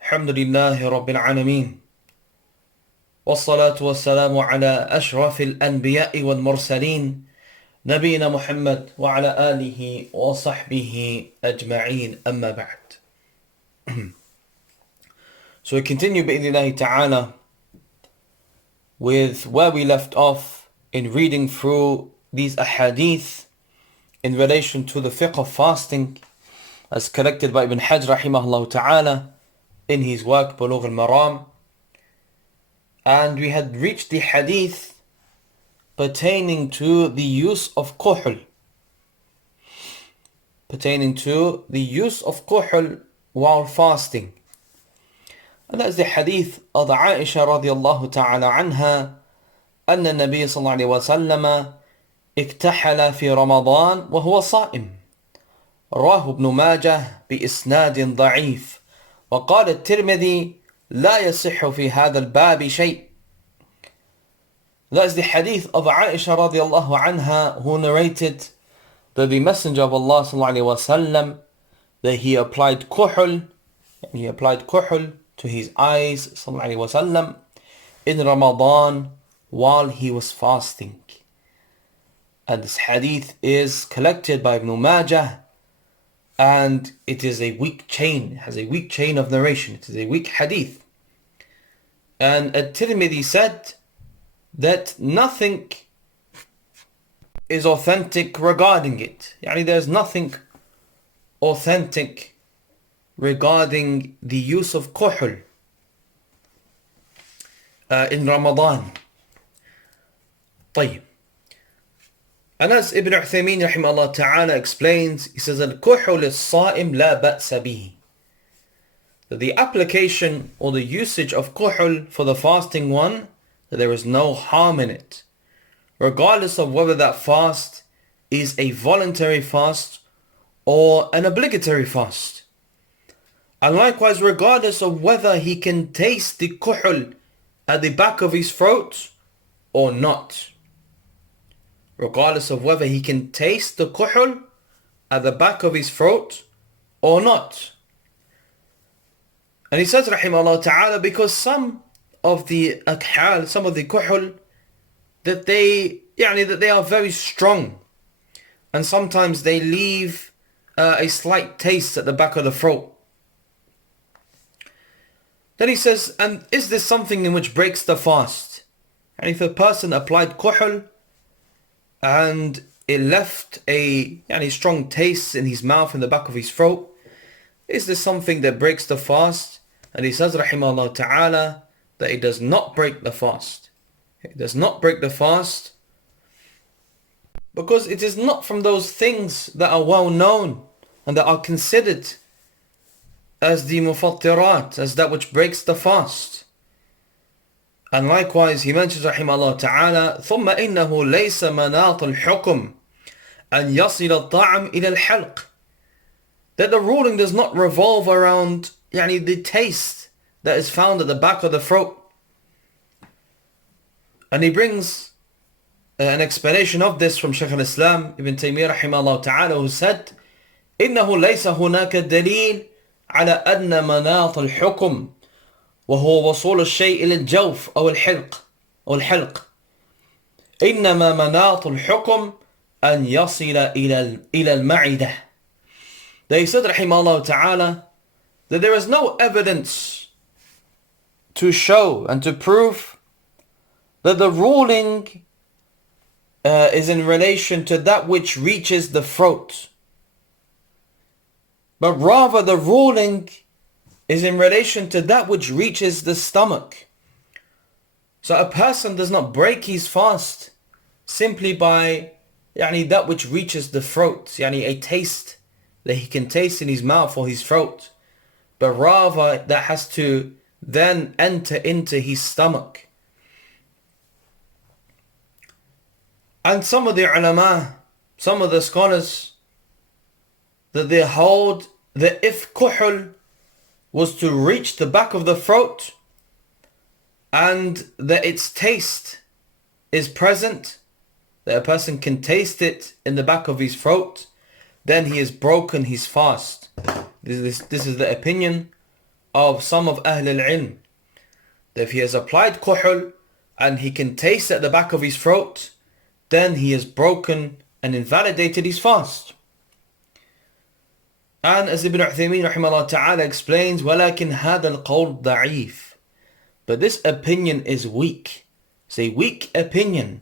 الحمد لله رب العالمين والصلاة والسلام على أشرف الأنبياء والمرسلين نبينا محمد وعلى آله وصحبه أجمعين أما بعد. So we continue بإذن ta'ala with where we left off in reading through these ahadith in relation to the fiqh of fasting as collected by Ibn Hajj rahimahullah ta'ala in his work Bulugh Maram. And we had reached the hadith pertaining to the use of kuhl. Pertaining to the use of kuhl while fasting. And that is the hadith of Aisha radiallahu ta'ala anha أن النبي صلى الله عليه وسلم اكتحل في رمضان وهو صائم. رواه ابن ماجه بإسناد ضعيف وقال الترمذي لا يصح في هذا الباب شيء. That is the hadith of Aisha radiallahu anha who narrated that the Messenger of Allah sallallahu alaihi wasallam that he applied kuhl to his eyes sallallahu alaihi wasallam in Ramadan while he was fasting. And this hadith is collected by Ibn Majah and it is a weak chain, it has a weak chain of narration, it is a weak hadith. And At-Tirmidhi said that nothing is authentic regarding it. There's nothing authentic regarding the use of kuhl in Ramadan. طيب. And as Ibn Uthaymin rahimahullah ta'ala explains, he says, Al-kuhl lis-sa'im la ba'sa bihi. The application or the usage of kuhl for the fasting one, that there is no harm in it, regardless of whether that fast is a voluntary fast or an obligatory fast. And likewise, regardless of whether he can taste the kuhl at the back of his throat or not. Regardless of whether he can taste the kuhl at the back of his throat or not. And he says, rahimahullah ta'ala, because some of the akhal, some of the kuhl, that they are very strong. And sometimes they leave a slight taste at the back of the throat. Then he says, and is this something in which breaks the fast? And if a person applied kuhl and it left a strong taste in his mouth, in the back of his throat, is this something that breaks the fast? And he says, rahimahullah ta'ala, that it does not break the fast. It does not break the fast because it is not from those things that are well known and that are considered as the mufattirat, as that which breaks the fast. And likewise, he mentions, rahimahullah ta'ala, ثُمَّ إِنَّهُ لَيْسَ مَنَاطَ الْحُكُمِ أَنْ يَصِلَ الطَّعَمْ إِلَى الْحَلْقِ. That the ruling does not revolve around the taste that is found at the back of the throat. And he brings an explanation of this from Shaykh al-Islam Ibn Taymiyyah rahimahullah ta'ala, who said, إِنَّهُ لَيْسَ هُنَاكَ دَلِيلٌ على أن مناط الحكم وهو وصول الشيء إلى الجوف أو الحلق إنما مناط الحكم أن يصل إلى المعدة. They said rahimahullah ta'ala that there is no evidence to show and to prove that the ruling is in relation to that which reaches the throat, but rather the ruling is in relation to that which reaches the stomach. So a person does not break his fast simply by that which reaches the throat, a taste that he can taste in his mouth or his throat, but rather that has to then enter into his stomach. And some of the ulama, some of the scholars, that they hold that if kuhl was to reach the back of the throat and that its taste is present, that a person can taste it in the back of his throat, then he has broken his fast. This is the opinion of some of Ahl al-Ilm. That if he has applied kuhl and he can taste it at the back of his throat, then he has broken and invalidated his fast. And as Ibn Uthaymeen rahimahullah ta'ala explains, وَلَكِنْ هَذَا الْقَوْلُ ضَعِيفٌ. But this opinion is weak. It's a weak opinion.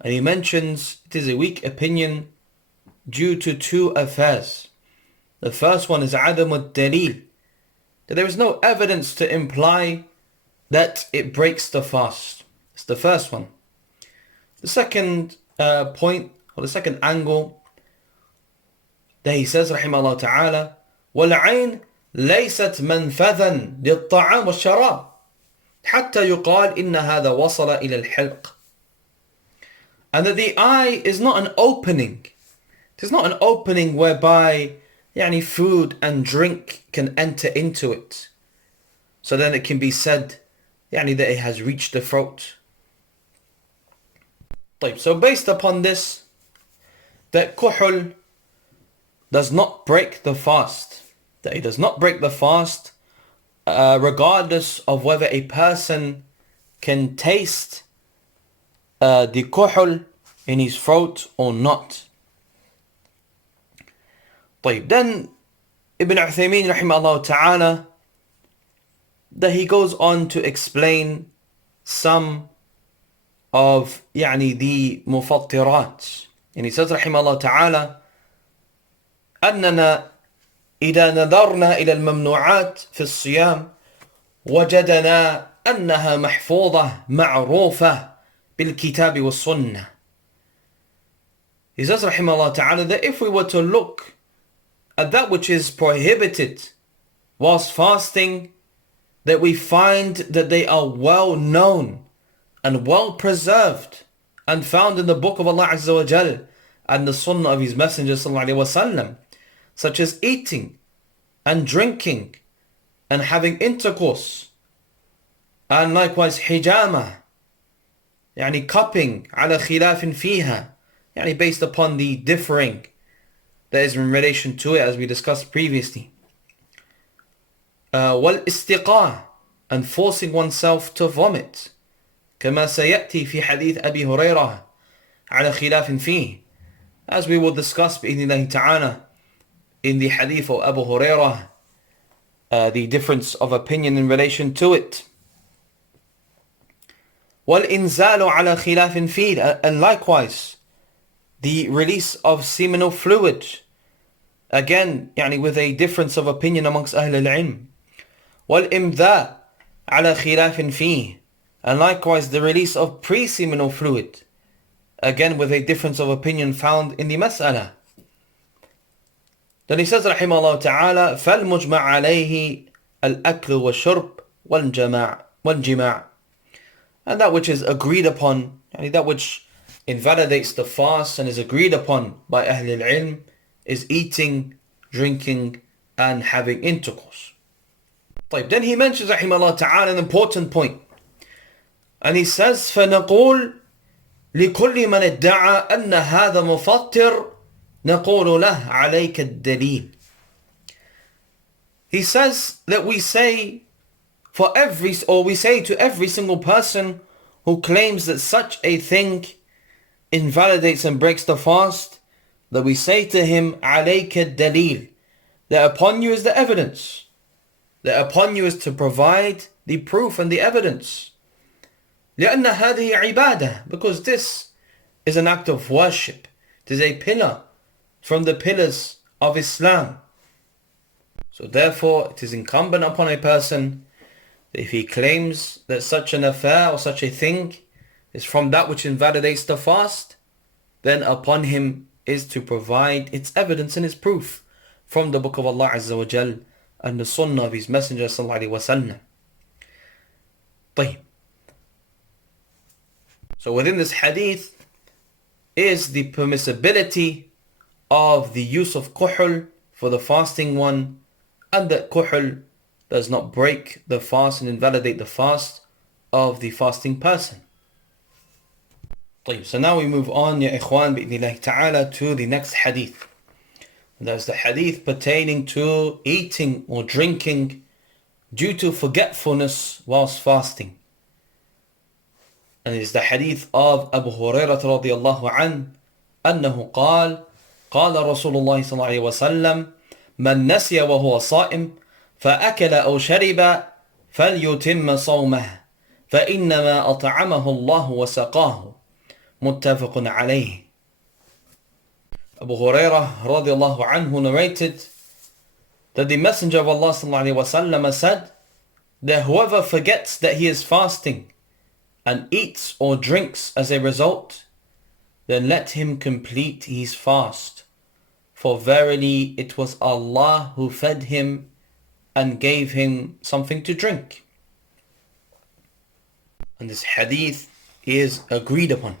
And he mentions it is a weak opinion due to two affairs. The first one is عَدَمُ الدَّلِيلِ. That there is no evidence to imply that it breaks the fast. It's the first one. The second point, or the second angle, that he says rahimahullah ta'ala, وَالْعَيْنِ لَيْسَتْ مَنْفَذًا لِلطَّعَامِ وَالشَّرَابِ حَتَّى يُقَالْ إِنَّ هَذَا وَصَلَ إِلَى الْحِلْقِ. And that the eye is not an opening. It is not an opening whereby food and drink can enter into it. So then it can be said that it has reached the throat. So based upon this, that kuhl does not break the fast. That it does not break the fast regardless of whether a person can taste the kuhl in his throat or not. Then Ibn Uthaymeen rahimahullah ta'ala, that he goes on to explain some of the mufattirat. And he says rahimahullah ta'ala, أننا إذا نظرنا إلى الممنوعات في الصيام وجدنا أنها محفوظة معروفة بالكتاب والسنة. He says rahimahullah ta'ala that if we were to look at that which is prohibited whilst fasting, that we find that they are well known and well preserved and found in the book of Allah Azza wa Jal and the sunnah of his messenger sallallahu alaihi wasallam, such as eating and drinking and having intercourse, and likewise hijama, cupping, ala khilafin fiha, based upon the differing that is in relation to it, as we discussed previously. Wal istiqah, and forcing oneself to vomit, كما سيأتي في حديث أبي هريرة على خلاف فيه, as we will discuss بإذن الله تعالى in the hadith of Abu Hurairah, the difference of opinion in relation to it. وَالْإِنزَالُ عَلَى خِلَافٍ فِيهِ, and likewise the release of seminal fluid, again with a difference of opinion amongst Ahl al-Ilm. وَالْإِمْذَاءُ عَلَى خِلَافٍ فِيهِ, and likewise the release of pre-seminal fluid, again with a difference of opinion found in the mas'ala. Then he says rahimahullah ta'ala, فَالْمُجْمَعْ عَلَيْهِ الْأَكْلُ وَالشُّرْبُ وَالْجِمَاعُ, and that which is agreed upon, that which invalidates the fast and is agreed upon by Ahl al-Ilm, is eating, drinking and having intercourse. Then he mentions rahimahullah ta'ala an important point, and he says فَنَقُولُ لِكُلِّ مَنِ ادَّعَى أَنَّ هَذَا مُفَطِّرٌ نَقُولُ لَهُ عَلَيْكَ الدَّلِيلُ. He says that we say to every single person who claims that such a thing invalidates and breaks the fast, that we say to him عَلَيْكَ الدَّلِيلُ, that upon you is the evidence, that upon you is to provide the proof and the evidence. لأن هذه عبادة, because this is an act of worship. It is a pillar from the pillars of Islam. So therefore it is incumbent upon a person that if he claims that such an affair or such a thing is from that which invalidates the fast, then upon him is to provide its evidence and its proof from the book of Allah Azza wa Jal and the sunnah of his messenger sallallahu alaihi wasallam. طيب. So within this hadith is the permissibility of the use of kuhl for the fasting one, and that kuhl does not break the fast and invalidate the fast of the fasting person. طيب, so now we move on, ya ikhwan, bi'idhnillahi ta'ala, to the next hadith. And that's the hadith pertaining to eating or drinking due to forgetfulness whilst fasting. And it is the hadith of Abu Hurairah radiyallahu anhu, أنه قال قال رسول الله صلى الله عليه وسلم من نسي وهو صائم فأكل أو شرب فليتم صومه فإنما أطعمه الله وسقاه متفق عليه. Abu Hurairah radiallahu anhu narrated that the Messenger of Allah sallallahu alaihi wasallam said that whoever forgets that he is fasting and eats or drinks as a result, then let him complete his fast. For verily it was Allah who fed him and gave him something to drink. And this hadith is agreed upon.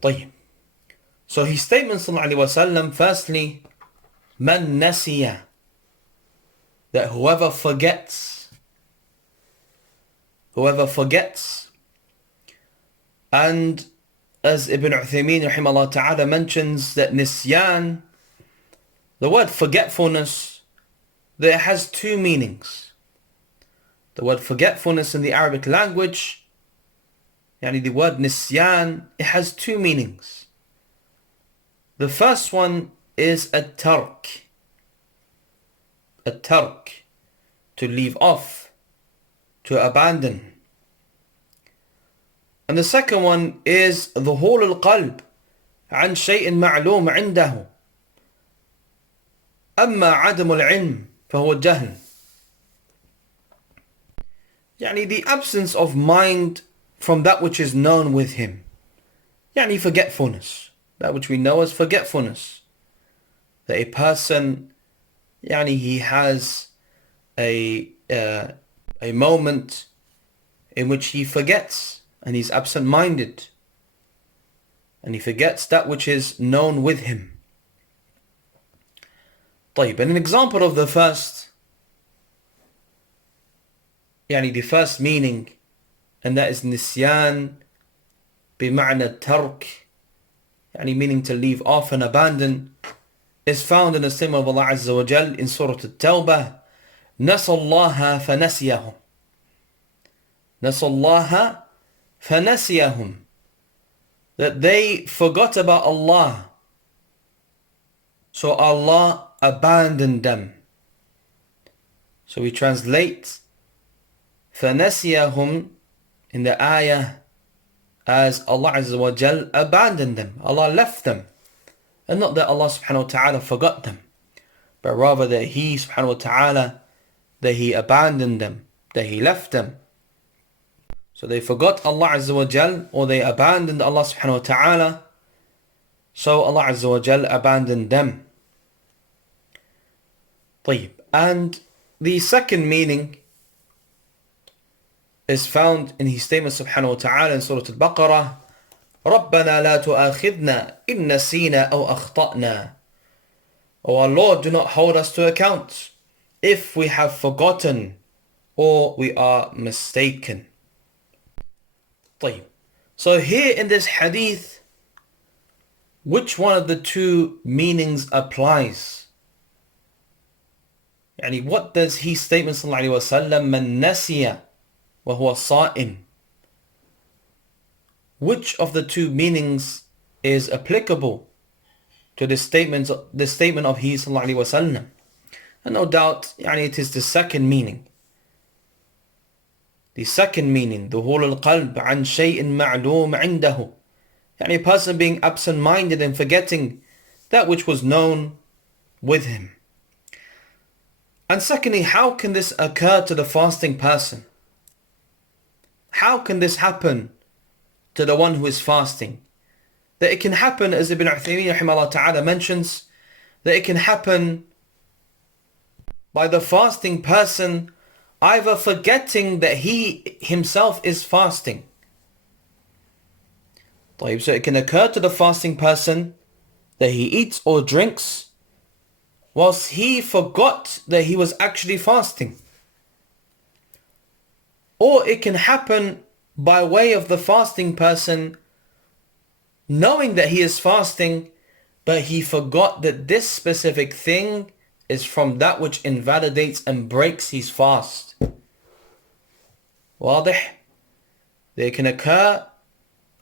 طيب. So his statement sallallahu alaihi wasallam, firstly, man nasiya, that whoever forgets, and as Ibn Uthaymeen rahimahullah ta'ala mentions that nisyan, the word forgetfulness, that it has two meanings. The word forgetfulness in the Arabic language, the word nisyan, it has two meanings. The first one is at-tark, to leave off, to abandon. And the second one is ظهور القلب عن شيء معلوم عنده أما عدم العلم فهو الجهل. The absence of mind from that which is known with him. Forgetfulness. That which we know as forgetfulness. That a person, he has a moment in which he forgets and he's absent-minded. And he forgets that which is known with him. طيب, and an example of the first, the first meaning, and that is nisyan بمعنى الترك, meaning to leave off and abandon, is found in the statement of Allah Azza wa Jal in Surah At-Tawbah, نسوا الله فنسيهم. نسوا الله فنسيهم, that they forgot about Allah, so Allah abandoned them. So we translate فنسيهم in the ayah as Allah Azza wa Jal abandoned them, Allah left them. And not that Allah subhanahu wa ta'ala forgot them, but rather that He subhanahu wa ta'ala, that He abandoned them, that He left them. So they forgot Allah Azza wa Jal, or they abandoned Allah subhanahu wa ta'ala, so Allah Azza wa Jal abandoned them. طيب. And the second meaning is found in his statement subhanahu wa ta'ala in Surah Al-Baqarah, رَبَّنَا لَا تُؤَاخِذْنَا إِن نَسِينَا أَوْ أَخْطَأْنَا. O our Lord, do not hold us to account if we have forgotten or we are mistaken. طيب. So here in this hadith, which one of the two meanings applies? What does his statement sallallahu alaihi wasallam, man nasiya wa huwa sa'im, which of the two meanings is applicable to the statement of his sallallahu alaihi wasallam? And no doubt, it is the second meaning. The second meaning, ظهور القلب عن شيء معلوم عنده, a person being absent-minded and forgetting that which was known with him. And secondly, how can this occur to the fasting person? How can this happen to the one who is fasting? That it can happen, as Ibn Uthaymeen rahimahullah ta'ala mentions, that it can happen by the fasting person either forgetting that he himself is fasting. So it can occur to the fasting person that he eats or drinks whilst he forgot that he was actually fasting. Or it can happen by way of the fasting person knowing that he is fasting, but he forgot that this specific thing is from that which invalidates and breaks his fast. واضح? They can occur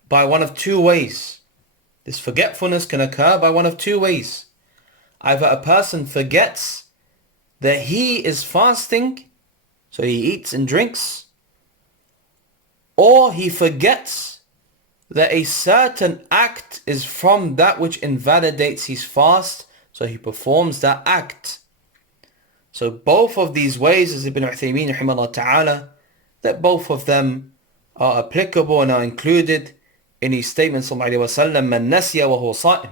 by one of two ways. This forgetfulness can occur by one of two ways. Either a person forgets that he is fasting, so he eats and drinks, or he forgets that a certain act is from that which invalidates his fast, so he performs that act. So both of these ways, as Ibn Uthaymeen rahimahullah ta'ala, that both of them are applicable and are included in his statement sallallahu alayhi wa sallam, man nasiya wa huwa sa'im,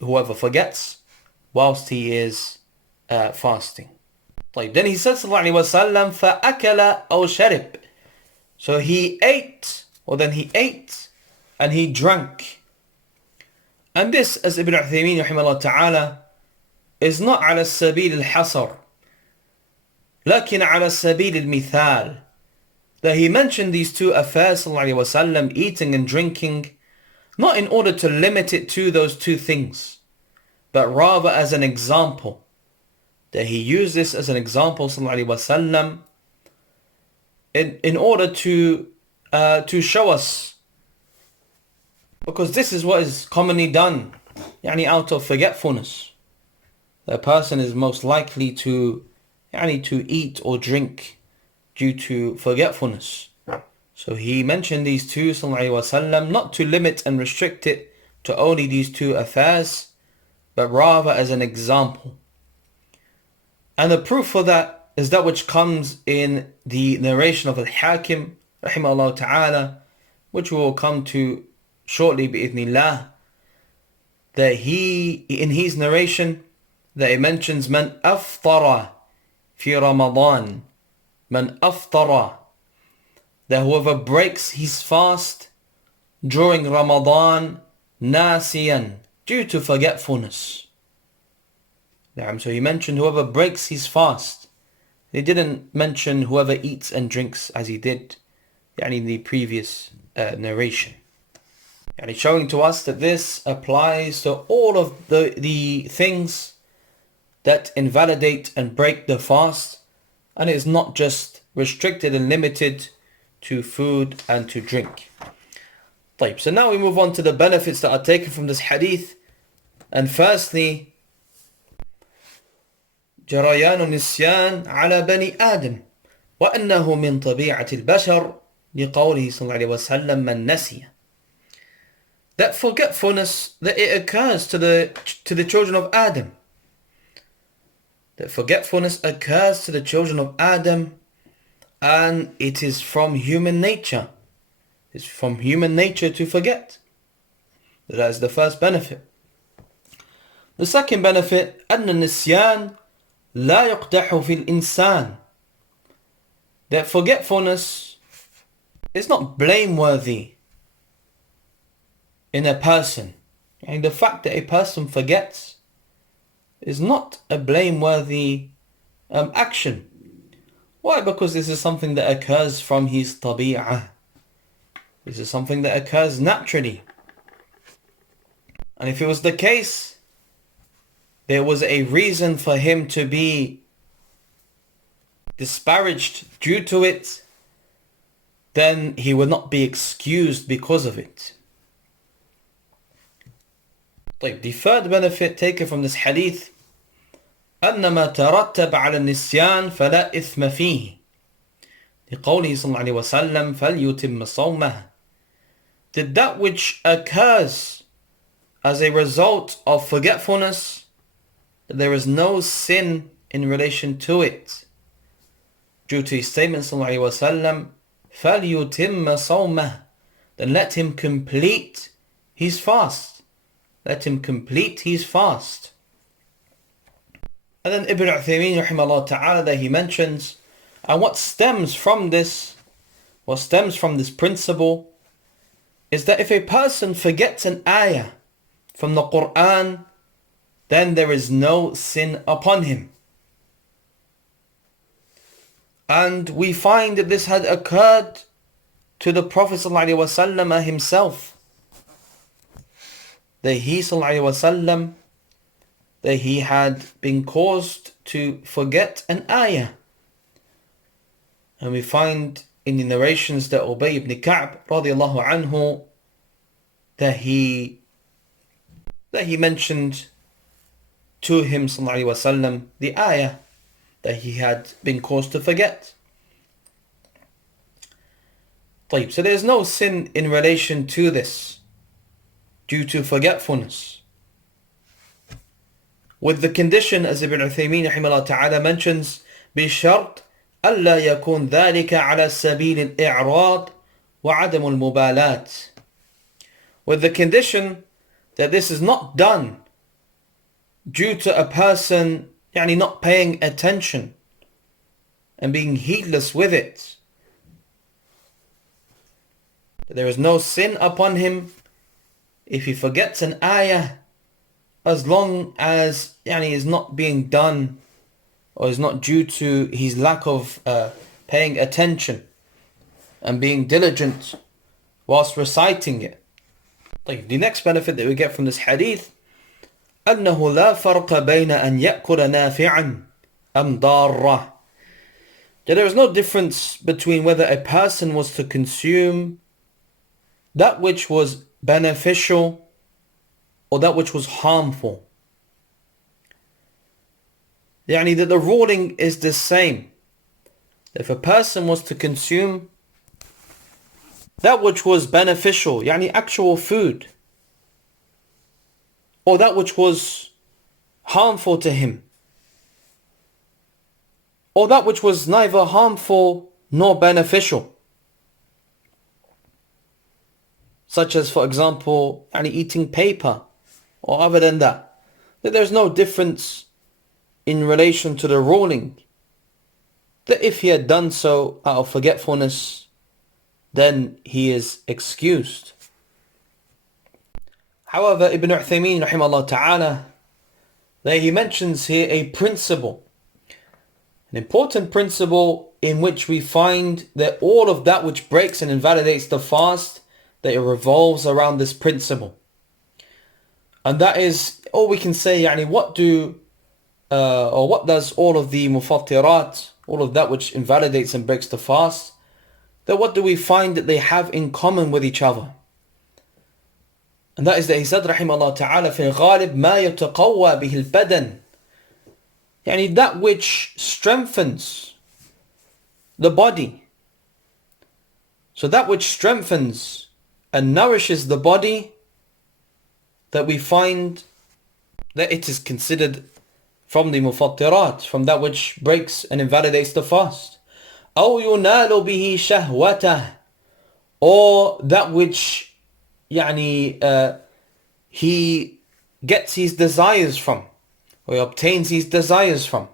whoever forgets whilst he is fasting. Then he says sallallahu alayhi wa sallam, فَأَكَلَ أَوْ شَرِبْ. So he ate, or then he ate and he drank. And this, as Ibn Uthaymeen rahimahullah ta'ala, is not على السبيل الحصر لكن على السبيل المثال. That he mentioned these two affairs sallallahu alayhi wa sallam, eating and drinking, not in order to limit it to those two things, but rather as an example. That he used this as an example sallallahu alayhi wa sallam in order to show us, because this is what is commonly done out of forgetfulness. The person is most likely to eat or drink due to forgetfulness. So he mentioned these two sallallahu alayhi wa sallam, not to limit and restrict it to only these two affairs, but rather as an example. And the proof for that is that which comes in the narration of Al-Hakim rahimahullah ta'ala, which we will come to shortly bi'idhnillah, that he, in his narration, that he mentions man aftara fi Ramadan, man aftara, that whoever breaks his fast during Ramadan nasiyan, due to forgetfulness. So he mentioned whoever breaks his fast. He didn't mention whoever eats and drinks as he did in the previous narration. Showing to us that this applies to all of the things that invalidate and break the fast, and it is not just restricted and limited to food and to drink. So now we move on to the benefits that are taken from this hadith. And firstly, جريان النسيان على بني آدم وأنه من طبيعة البشر لقوله صلى الله عليه وسلم من نسي. That forgetfulness, that it occurs to the children of Adam. That forgetfulness occurs to the children of Adam, and it is from human nature. It's from human nature to forget. That is the first benefit. The second benefit, أن النسيان لا يقدح في الإنسان. That forgetfulness is not blameworthy in a person. And the fact that a person forgets is not a blameworthy action. Why? Because this is something that occurs from his tabi'ah. This is something that occurs naturally. And if it was the case, there was a reason for him to be disparaged due to it, then he would not be excused because of it. The third benefit taken from this hadith, أن ما ترتب على النسيان فلا إثم فيه لقوله صلى الله عليه وسلم فليتم صومه. That which occurs as a result of forgetfulness, there is no sin in relation to it, due to his statement صلى الله عليه وسلم فليتم صومه, then let him complete his fast. Let him complete his fast. And then Ibn Uthaymeen rahimahullah ta'ala, that he mentions, and what stems from this principle is that if a person forgets an ayah from the Quran, then there is no sin upon him. And we find that this had occurred to the Prophet ﷺ himself that he ﷺ, that he had been caused to forget an ayah. And we find in the narrations that Ubay ibn Ka'b radiallahu anhu that he mentioned to him ﷺ the ayah that he had been caused to forget. So there is no sin in relation to this due to forgetfulness, with the condition, as Ibn Uthaymeen rahimahullah ta'ala mentions, بشرط ألا يكون ذلك على سبيل الإعراض وعدم المبالاة, with the condition that this is not done due to a person not paying attention and being heedless with it. There is no sin upon him if he forgets an ayah, as long as is not being done or is not due to his lack of paying attention and being diligent whilst reciting it. The next benefit that we get from this hadith, أنه لا فرق بين أن يأكل نافعا أم ضارة. There is no difference between whether a person was to consume that which was beneficial or that which was harmful. That the ruling is the same. If a person was to consume that which was beneficial, actual food, or that which was harmful to him, or that which was neither harmful nor beneficial, such as, for example, eating paper or other than that there's no difference in relation to the ruling, that if he had done so out of forgetfulness, then he is excused. However, Ibn Uthaymeen rahimahullah ta'ala, that he mentions here a principle, an important principle in which we find that all of that which breaks and invalidates the fast, that it revolves around this principle. And that is, all we can say, what does all of the mufattirat, all of that which invalidates and breaks the fast, that what do we find that they have in common with each other? And that is that he said, rahimahullah ta'ala, في الغالب ما يتقوى به البدن, that which strengthens the body. So that which strengthens and nourishes the body, that we find that it is considered from the mufattirat, from that which breaks and invalidates the fast. أو ينال به شهوته, or that which he gets his desires from, or he obtains his desires from.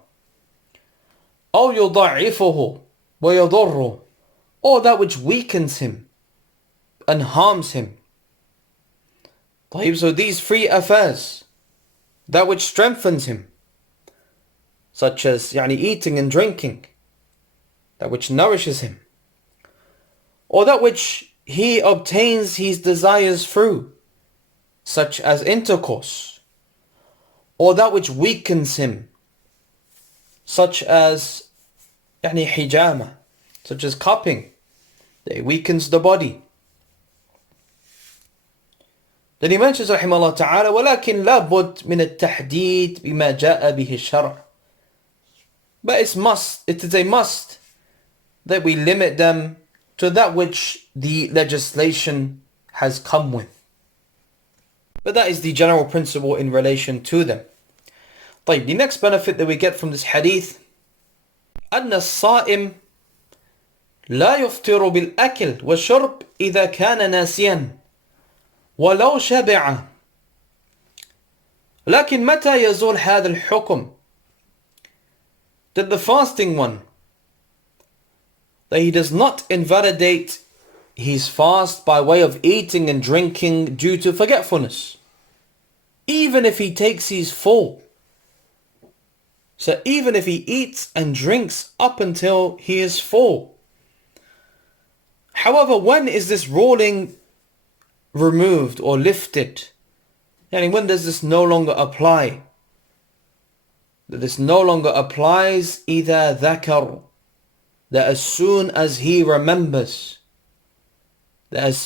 أو يضعفه ويضره, or that which weakens him and harms him. So these three affairs, that which strengthens him, such as eating and drinking, that which nourishes him, or that which he obtains his desires through, such as intercourse, or that which weakens him, such as hijama, such as cupping, that it weakens the body. Then he mentions rahimahullah ta'ala, ولكن لابد من التحديد بما جاء به الشرع. But it is a must that we limit them to that which the legislation has come with. But that is the general principle in relation to them. The next benefit that we get from this hadith, أن الصائم لا يفطر بالأكل والشرب إذا كان ناسيا ولو شبع. لكن متى يزول هذا الحكم? That the fasting one, that he does not invalidate his fast by way of eating and drinking due to forgetfulness, even if he takes his full. So even if he eats and drinks up until he is full. However, when is this ruling removed or lifted? And when does this no longer apply? That this no longer applies إِذَا ذَكَرْ, that as soon as he remembers, that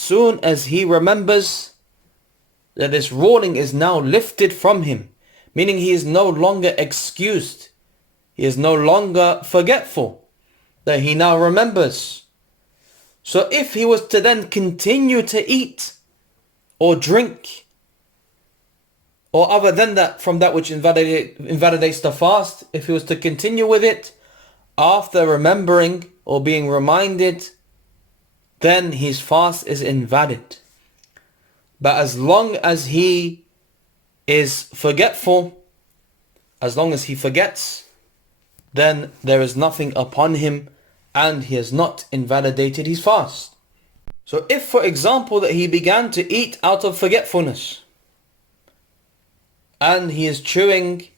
this ruling is now lifted from him, meaning he is no longer excused, he is no longer forgetful, that he now remembers. So if he was to then continue to eat or drink or other than that from that which invalidates the fast, if he was to continue with it after remembering or being reminded, then his fast is invalid. But as long as he is forgetful, as long as he forgets, then there is nothing upon him and he has not invalidated his fast. So if, for example, that he began to eat out of forgetfulness and he is chewing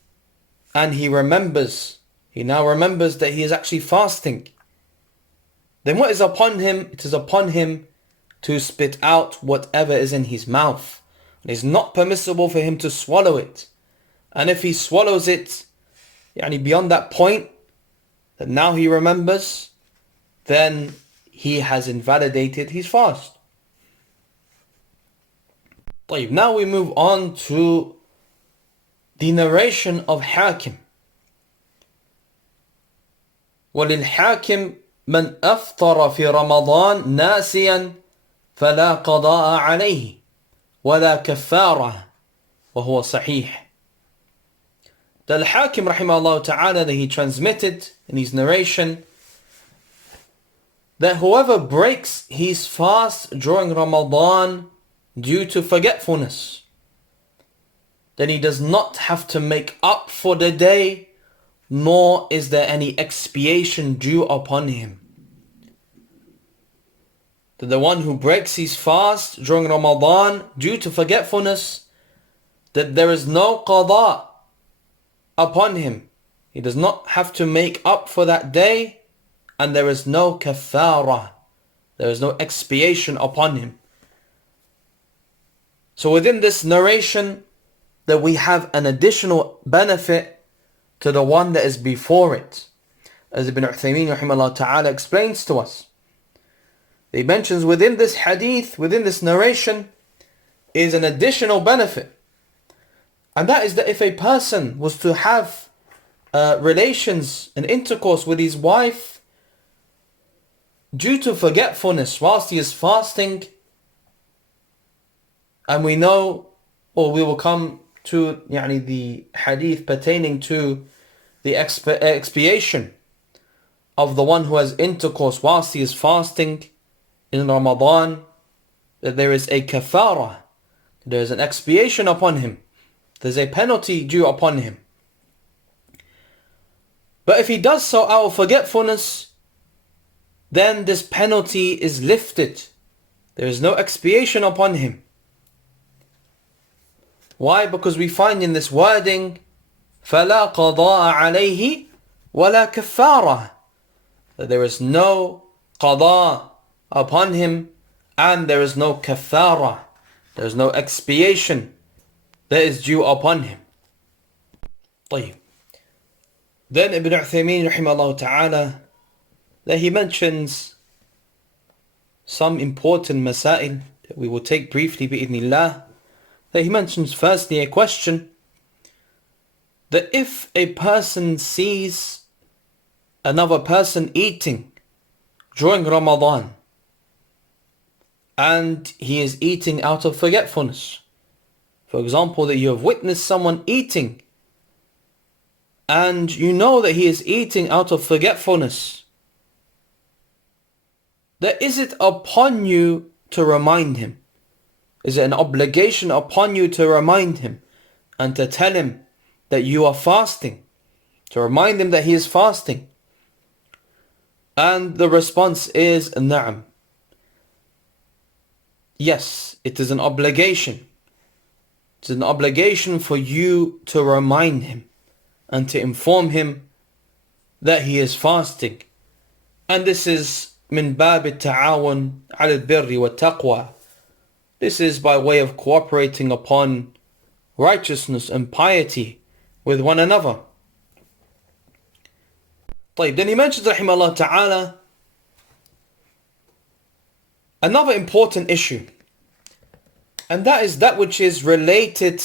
and he now remembers that he is actually fasting, then what is upon him? It is upon him to spit out whatever is in his mouth. It is not permissible for him to swallow it. And if he swallows it, beyond that point, that now he remembers, then he has invalidated his fast. Now we move on to the narration of Hakim. وَلِلْحَاكِمْ مَنْ أَفْطَرَ فِي رَمَضَانَ نَاسِيًا فَلَا قَضَاءَ عَلَيْهِ وَلَا كَفَّارَةَ وَهُوَ صَحِيحٌ. The Al-Hakim rahimahullah ta'ala, that he transmitted in his narration that whoever breaks his fast during Ramadan due to forgetfulness, then he does not have to make up for the day, nor is there any expiation due upon him. That the one who breaks his fast during Ramadan due to forgetfulness, that there is no qada upon him. He does not have to make up for that day, and there is no kaffara, there is no expiation upon him. So within this narration, that we have an additional benefit to the one that is before it. As Ibn Uthaymeen rahimahullah ta'ala explains to us, he mentions within this hadith, within this narration, is an additional benefit. And that is that if a person was to have relations and intercourse with his wife due to forgetfulness whilst he is fasting, and we know, or we will come to the hadith pertaining to the expiation of the one who has intercourse whilst he is fasting in Ramadan, that there is a kafara, there is an expiation upon him, there's a penalty due upon him. But if he does so out of forgetfulness, then this penalty is lifted. There is no expiation upon him. Why? Because we find in this wording فَلَا قَضَاءَ عَلَيْهِ وَلَا كَفَّارَةَ, that there is no qada upon him and there is no kaffara, there is no expiation that is due upon him. طيب. Then Ibn Uthaymeen rahimahullah ta'ala, that he mentions some important masail that we will take briefly bi'idhnillah. That he mentions firstly a question that if a person sees another person eating during Ramadan and he is eating out of forgetfulness, for example, that you have witnessed someone eating and you know that he is eating out of forgetfulness, that is it upon you to remind him? Is it an obligation upon you to remind him and to tell him that you are fasting, to remind him that he is fasting? And the response is na'am. Yes, it is an obligation. It's an obligation for you to remind him and to inform him that he is fasting. And this is من باب التعاون على البر والتقوى. This is by way of cooperating upon righteousness and piety with one another. طيب, then he mentions رحمه الله تعالى another important issue, and that is that which is related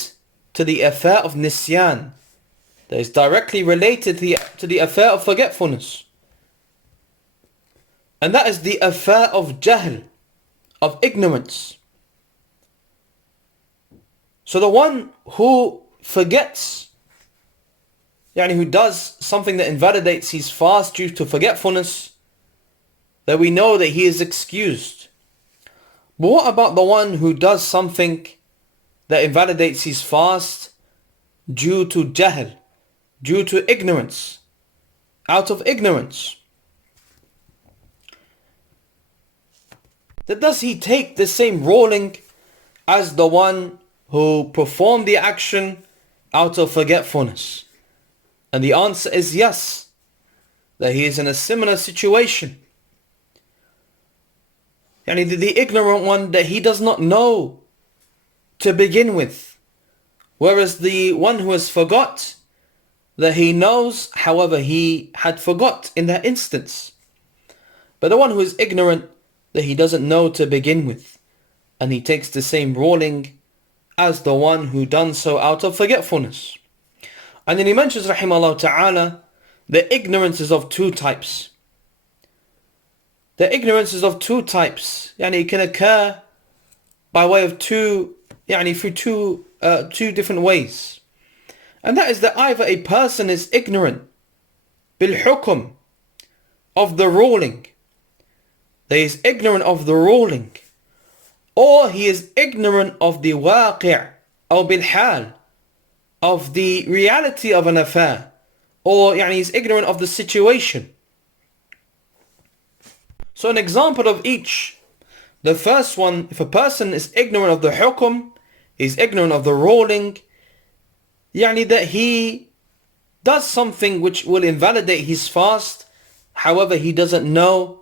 to the affair of nisyan, that is directly related to the affair of forgetfulness, and that is the affair of jahl, of ignorance. So the one who forgets, who does something that invalidates his fast due to forgetfulness, that we know that he is excused. But what about the one who does something that invalidates his fast due to jahl, due to ignorance, out of ignorance? That does he take the same ruling as the one who performed the action out of forgetfulness? And the answer is yes, that he is in a similar situation. The ignorant one, that he does not know to begin with, whereas the one who has forgot, that he knows, however he had forgot in that instance. But the one who is ignorant, that he doesn't know to begin with, and he takes the same ruling as the one who done so out of forgetfulness. And then he mentions rahimahullah ta'ala, the ignorance is of two types. The ignorance is of two types. It can occur by way of through two different ways. And that is that either a person is ignorant bil hukum, of the ruling, that he is ignorant of the ruling, or he is ignorant of the waqi' or bil hal, of the reality of an affair, or he's ignorant of the situation. So an example of each. The first one, if a person is ignorant of the hukum, he's ignorant of the ruling, that he does something which will invalidate his fast, however he doesn't know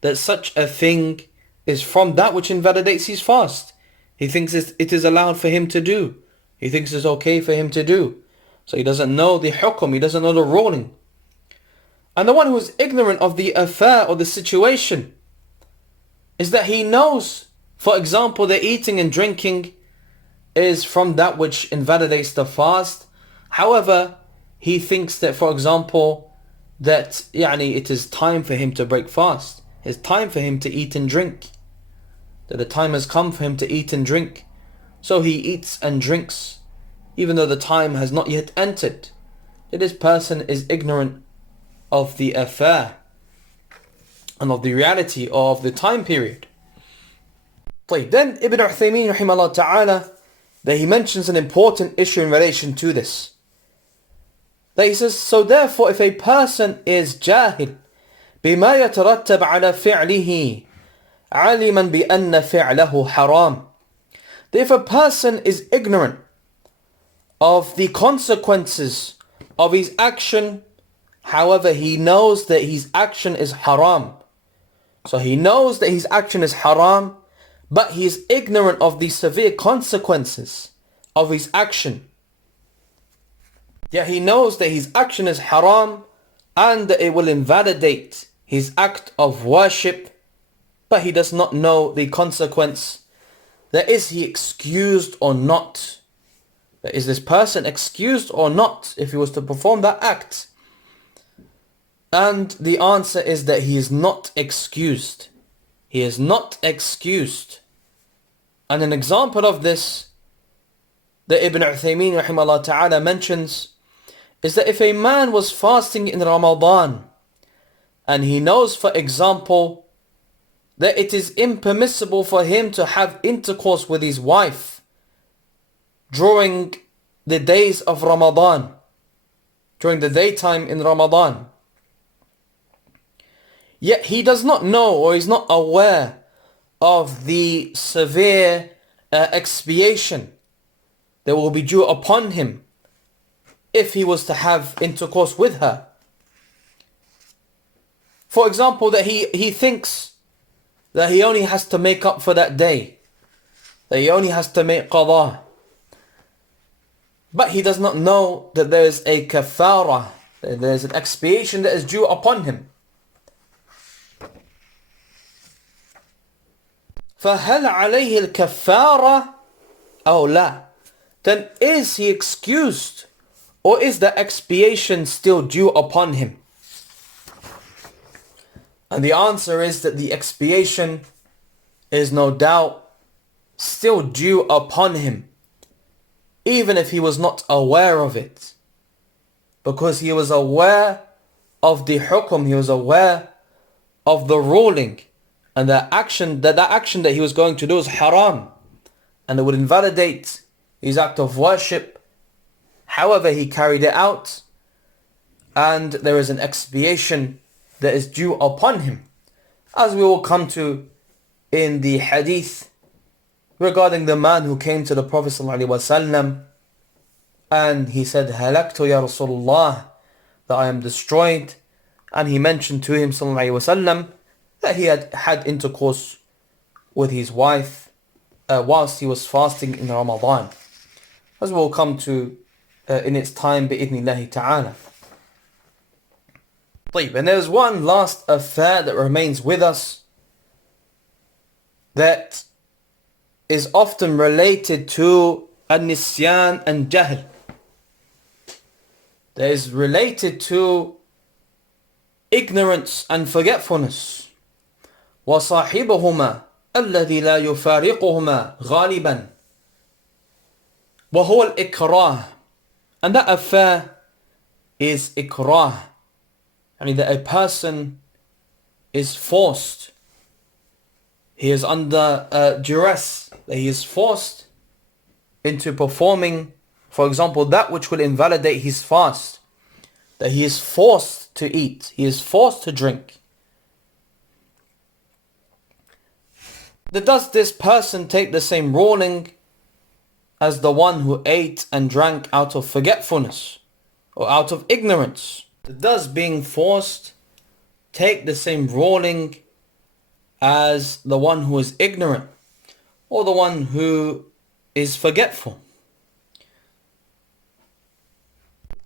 that such a thing is from that which invalidates his fast. He thinks it is allowed for him to do. He thinks it's okay for him to do. So he doesn't know the hukum, he doesn't know the ruling. And the one who is ignorant of the affair or the situation is that he knows, for example, that eating and drinking is from that which invalidates the fast. However, he thinks that, for example, that it is time for him to break fast. It's time for him to eat and drink. That the time has come for him to eat and drink. So he eats and drinks, even though the time has not yet entered. That this person is ignorant of the affair and of the reality of the time period. Then Ibn Uthaymeen rahimahullah ta'ala, that he mentions an important issue in relation to this. That he says, so therefore if a person is jahil بما يترتب على فعله علما بأن فعله حرام, that if a person is ignorant of the consequences of his action, however he knows that his action is haram. So he knows that his action is haram, but he is ignorant of the severe consequences of his action. Yet he knows that his action is haram and that it will invalidate his act of worship, but he does not know the consequence. That is he excused or not? That is this person excused or not if he was to perform that act? And the answer is that he is not excused. He is not excused. And an example of this that Ibn Uthaymeen rahimahullah ta'ala mentions is that if a man was fasting in Ramadan and he knows, for example, that it is impermissible for him to have intercourse with his wife during the days of Ramadan, during the daytime in Ramadan, yet he does not know or is not aware of the severe expiation that will be due upon him if he was to have intercourse with her. for example, that he thinks that he only has to make up for that day, that he only has to make qada. But he does not know that there is a kafara, that there is an expiation that is due upon him. فَهَلْ عَلَيْهِ الْكَفَّارَةِ أَوْ لَا? Then is he excused, or is the expiation still due upon him? And the answer is that the expiation is no doubt still due upon him, even if he was not aware of it. Because he was aware of the hukum, he was aware of the ruling, and that action that he was going to do is haram, and it would invalidate his act of worship. However, he carried it out, and there is an expiation that is due upon him, as we will come to in the hadith regarding the man who came to the Prophet ﷺ and he said, "Halaktu ya Rasulullah," that I am destroyed. And he mentioned to him ﷺ that he had had intercourse with his wife whilst he was fasting in Ramadan, as we will come to in its time bi'idhnillahi ta'ala. And there's one last affair that remains with us that is often related to an-nisyan and jahl. That is related to ignorance and forgetfulness. وَصَاحِبُهُمَا الَّذِي لَا يُفَارِقُهُمَا غَالِبًا وَهُوَ الْإِكْرَاهِ. And that affair is ikrah. I mean that a person is forced, he is under duress, that he is forced into performing, for example, that which will invalidate his fast, that he is forced to eat, he is forced to drink. Does this person take the same ruling as the one who ate and drank out of forgetfulness or out of ignorance? Does being forced take the same ruling as the one who is ignorant or the one who is forgetful?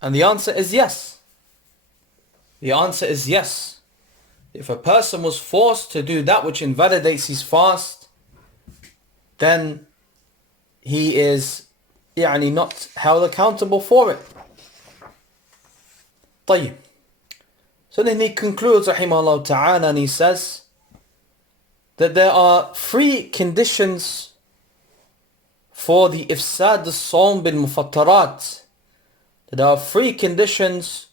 And the answer is yes. The answer is yes. If a person was forced to do that which invalidates his fast, then he is not held accountable for it. طيب. So then he concludes rahimahullah ta'ala, and he says that there are 3 conditions for the ifsad al-sawm bil mufattarat. There are 3 conditions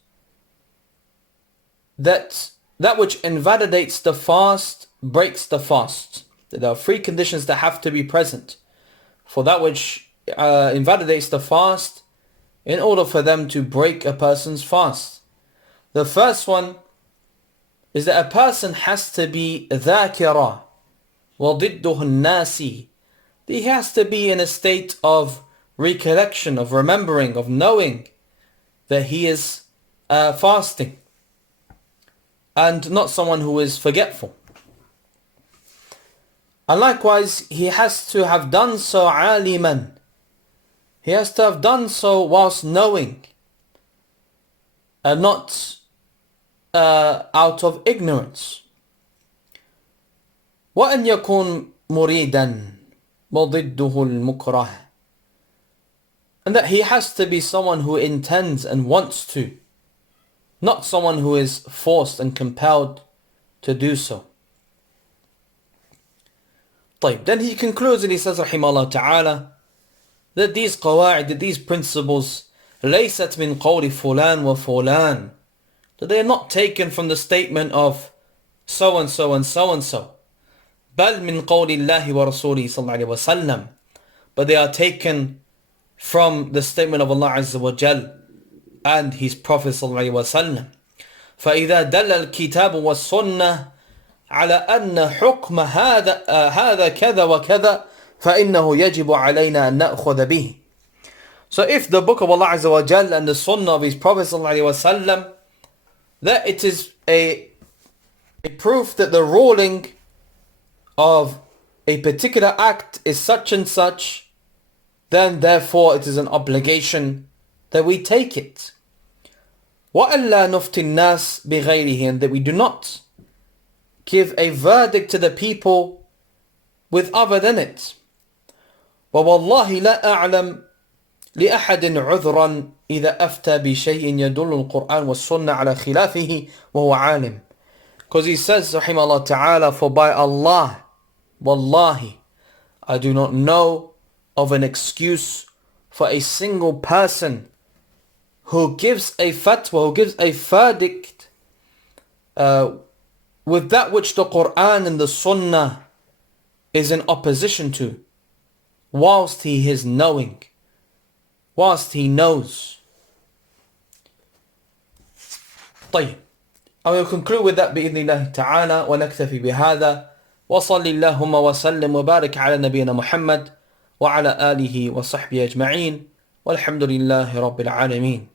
that which invalidates the fast breaks the fast. There are 3 conditions that have to be present for that which invalidates the fast in order for them to break a person's fast. The first one is that a person has to be ذاكرة وضده الناسي. He has to be in a state of recollection, of remembering, of knowing that he is fasting, and not someone who is forgetful. And likewise, he has to have done so عالما. He has to have done so whilst knowing, and not out of ignorance. وأن يكون مريدا وضده المكره. And that he has to be someone who intends and wants to, not someone who is forced and compelled to do so. طيب. Then he concludes and he says rahimahullah ta'ala that these qawa'id, that these principles, ليست من قول فلان وفلان, that they are not taken from the statement of so and so and so and so, بل من قول الله ورسوله صلى الله عليه وسلم, but they are taken from the statement of Allah Azza wa Jal and His Prophet صلى الله عليه وسلم. فإذا دل الكتاب والسنة على أن حكم هذا كذا وكذا فإنه يجب علينا أن نأخذ به. So if the book of Allah Azza wa Jal and the sunnah of His Prophet sallallahu alaihi wasallam, that it is a a proof that the ruling of a particular act is such and such, then therefore it is an obligation that we take it. وَأَلَّا نُفْتِ النَّاسِ بِغَيْرِهِ, and that we do not give a verdict to the people with other than it. وَوَاللَّهِ لَا أَعْلَمْ لأحد عذرا إذا أفتى بشيء يدل القرآن والسنة على خلافه وهو عالم. Because he says, rahimahullah ta'ala, for by Allah, wallahi, I do not know of an excuse for a single person who gives a fatwa, who gives a verdict with that which the Quran and the Sunnah is in opposition to, whilst he is knowing, whilst he knows. طيب, I will conclude with that بإذن الله تعالى ونكتفي بهذا وصل اللهم وسلم وبارك على نبينا محمد وعلى آله وصحبه أجمعين والحمد لله رب العالمين.